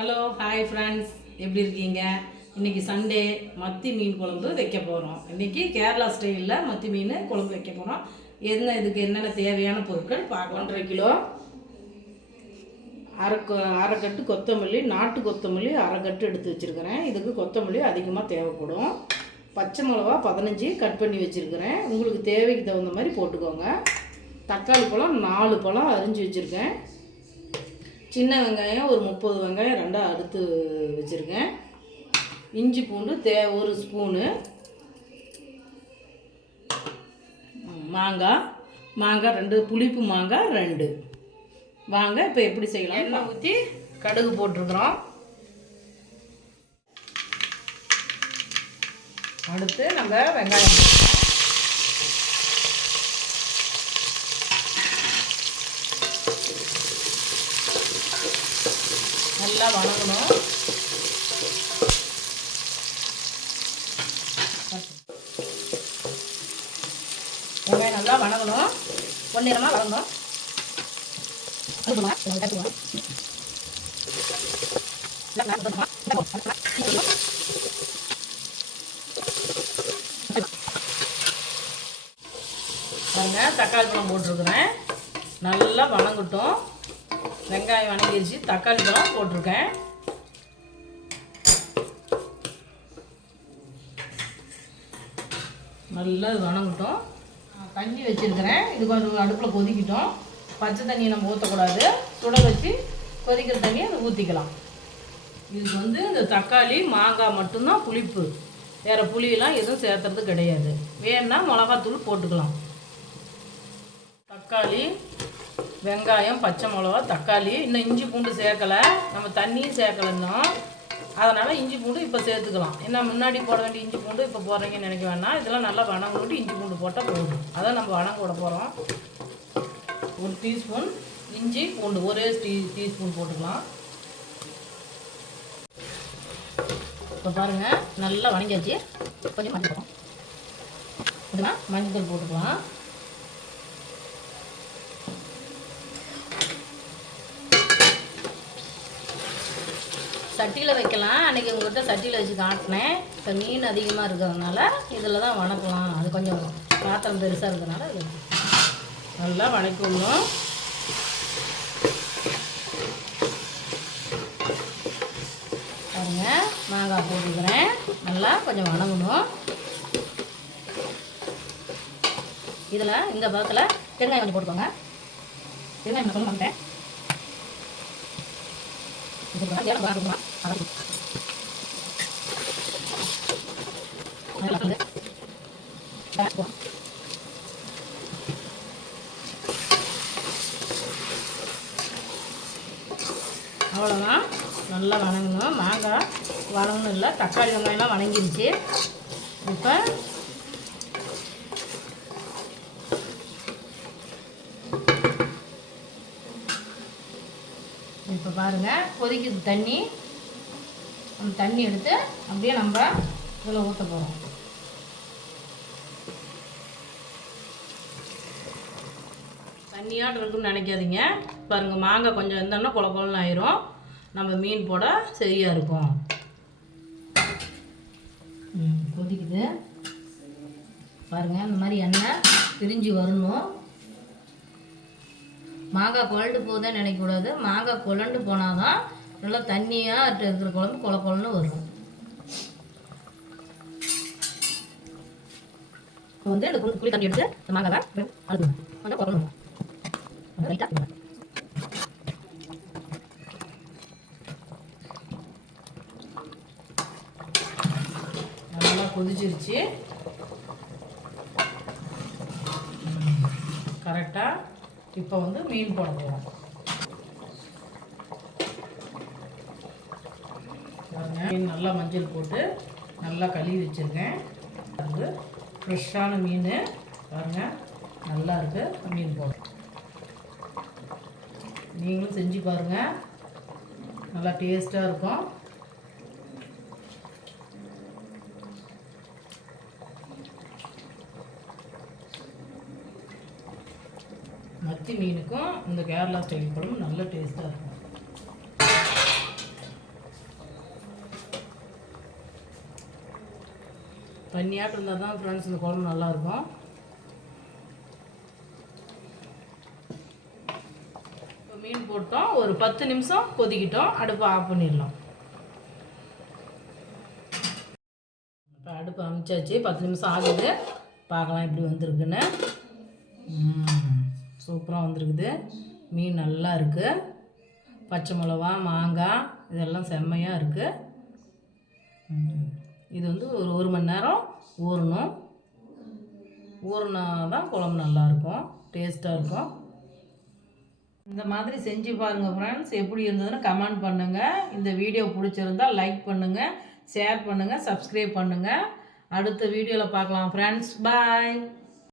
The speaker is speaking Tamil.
ஹலோ ஹாய் ஃப்ரெண்ட்ஸ், எப்படி இருக்கீங்க? இன்றைக்கி சண்டே மத்தி மீன் குழம்பு வைக்க போகிறோம். இன்றைக்கி கேரளா ஸ்டைலில் மத்தி மீன் குழம்பு வைக்க போகிறோம். இதுக்கு என்னென்ன தேவையான பொருட்கள் பார்க்கலாம். 1.5 கிலோ அரை கட்டு கொத்தமல்லி, நாட்டு கொத்தமல்லி அரை கட்டு எடுத்து வச்சுருக்கிறேன். இதுக்கு கொத்தமல்லி அதிகமாக தேவைப்படும். பச்சை மிளகா 15 கட் பண்ணி வச்சுருக்கிறேன். உங்களுக்கு தேவைக்கு தகுந்த மாதிரி போட்டுக்கோங்க. தக்காளி பழம் 4 பழம் அரிஞ்சு வச்சுருக்கேன். சின்ன வெங்காயம் ஒரு 30 வெங்காயம் ரெண்டாக அறுத்து வச்சுருக்கேன். இஞ்சி பூண்டு 1 ஸ்பூனு. மாங்காய் 2, புளிப்பு மாங்காய் 2. வாங்க இப்போ எப்படி செய்யலாம். எண்ணெய் ஊற்றி கடுகு போட்டிருக்கிறோம். அடுத்து நம்ம வெங்காயம் நல்லா வணங்கணும். வெங்காயம் நல்லா வணங்கணும், பொன்னிறமாக வணங்கணும். தக்காளி பழம் போட்டிருக்கிறேன். நல்லா வணங்கட்டும். வெங்காயம் வணங்கிடுச்சு, தக்காளி பழம் போட்டிருக்கேன். நல்லா வணங்கட்டும். தண்ணி வச்சுருக்கிறேன். இது கொஞ்சம் அடுப்பில் கொதிக்கிட்டோம். பச்சை தண்ணியை நம்ம ஊற்றக்கூடாது, சுட வச்சு கொதிக்கிற தண்ணியை அதை ஊற்றிக்கலாம். இதுக்கு இந்த தக்காளி மாங்காய் மட்டும்தான் புளிப்பு, வேறு புளியெல்லாம் எதுவும் சேர்த்துறது கிடையாது. வேணுன்னா மிளகாத்தூள் போட்டுக்கலாம். தக்காளி, வெங்காயம், பச்சை மிளகா, தக்காளி, இன்னும் இஞ்சி பூண்டு சேர்க்கலை, நம்ம தண்ணியும் சேர்க்கலைன்னா, அதனால் இஞ்சி பூண்டு இப்போ சேர்த்துக்கலாம். ஏன்னா முன்னாடி போட வேண்டிய இஞ்சி பூண்டு இப்போ போடுறீங்கன்னு நினைக்க வேணாம். இதெல்லாம் நல்லா வணங்கிட்டு இஞ்சி பூண்டு போட்டால் போதும். அதான் நம்ம வணங்க விட போகிறோம். 1 டீஸ்பூன் இஞ்சி பூண்டு, ஒரே டீஸ்பூன் போட்டுக்கலாம். இப்போ பாருங்கள், நல்லா வணங்கியாச்சு. கொஞ்சம் மஞ்சள் போட்டுக்கலாம். சட்டியில் வைக்கலாம். அன்றைக்கி உங்கள்கிட்ட சட்டியில் வச்சு காட்டினேன். இப்போ மீன் அதிகமாக இருக்கிறதுனால இதில் தான் வணக்கலாம். அது கொஞ்சம் பாத்திரம் பெருசாக இருக்கிறதுனால இது நல்லா வணக்கிடணும். பாருங்க, மாங்காய் போட்டுக்கிறேன். நல்லா கொஞ்சம் வணங்கணும். இதில் இந்த பக்கத்தில் வெங்காயம் கொஞ்சம் போட்டுக்கோங்க. வெங்காயம் சொல்ல மாட்டேன். அவ்வளோதான், நல்லா வணங்கணும். மாங்காய் வணங்கணும் இல்லை, தக்காளி வெங்காயம்லாம் வணங்கிருச்சு. இப்போ பாருங்கள், கொதிக்குது தண்ணி. அந்த தண்ணி எடுத்து அப்படியே நம்ம இதில் ஊற்ற போகிறோம். தண்ணியாட்டு இருக்குன்னு நினைக்காதீங்க. பாருங்கள், மாங்காய் கொஞ்சம் இருந்தோம்னா கொல கொலன்னு ஆயிரும். நம்ம மீன் போட சரியாக இருக்கும். கொதிக்குது பாருங்கள். இந்த மாதிரி எண்ணெய் பிரிஞ்சு வரணும். மாங்காய் குழண்டு போகுதுன்னு நினைக்கக்கூடாது. மாங்காய் குழண்டு போனால் தான் நல்லா தண்ணியாக இருக்கிற குழம்பு கொல கொலன்னு வரும். இப்போ இந்த புளி தண்ணி எடுத்து மாங்காய் அழுது கொஞ்சம் குழம்பு நல்லா கொதிச்சிருச்சு. கரெக்டாக இப்போ மீன் போட போகிறோம். மீன் நல்லா மஞ்சள் போட்டு நல்லா கழுவி வச்சுருக்கேன். அது ஃப்ரெஷ்ஷான மீன் பாருங்கள், நல்லா இருக்குது. மீன் போடும், நீங்களும் செஞ்சு பாருங்கள், நல்லா டேஸ்ட்டாக இருக்கும். மத்தி மீனுக்கும் இந்த கேரளா ஸ்டைல் குழம்பு நல்ல டேஸ்ட்டாக இருக்கும். தண்ணியாட்டு இருந்தால் தான் ஃப்ரெண்ட்ஸ் இந்த குழம்பு நல்லாயிருக்கும். இப்போ மீன் போட்டோம், ஒரு 10 நிமிஷம் கொதிக்கிட்டோம், அடுப்பை ஆஃப் பண்ணிடலாம். இப்போ அடுப்பு அமைச்சாச்சு, 10 நிமிஷம் ஆகுது. பார்க்கலாம் எப்படி வந்திருக்குன்னு. சூப்பராக வந்திருக்குது. மீன் நல்லா இருக்குது. பச்சை மிளகா, மாங்காய் இதெல்லாம் செம்மையாக இருக்குது. இது வந்து ஒரு மணி நேரம் ஊறணும். ஊறினா தான் குழம்பு நல்லாயிருக்கும், டேஸ்ட்டாக இருக்கும். இந்த மாதிரி செஞ்சு பாருங்கள் ஃப்ரெண்ட்ஸ். எப்படி இருந்ததுன்னு கமெண்ட் பண்ணுங்கள். இந்த வீடியோ பிடிச்சிருந்தால் லைக் பண்ணுங்கள், ஷேர் பண்ணுங்கள், சப்ஸ்கிரைப் பண்ணுங்கள். அடுத்த வீடியோவில் பார்க்கலாம் ஃப்ரெண்ட்ஸ். பாய்.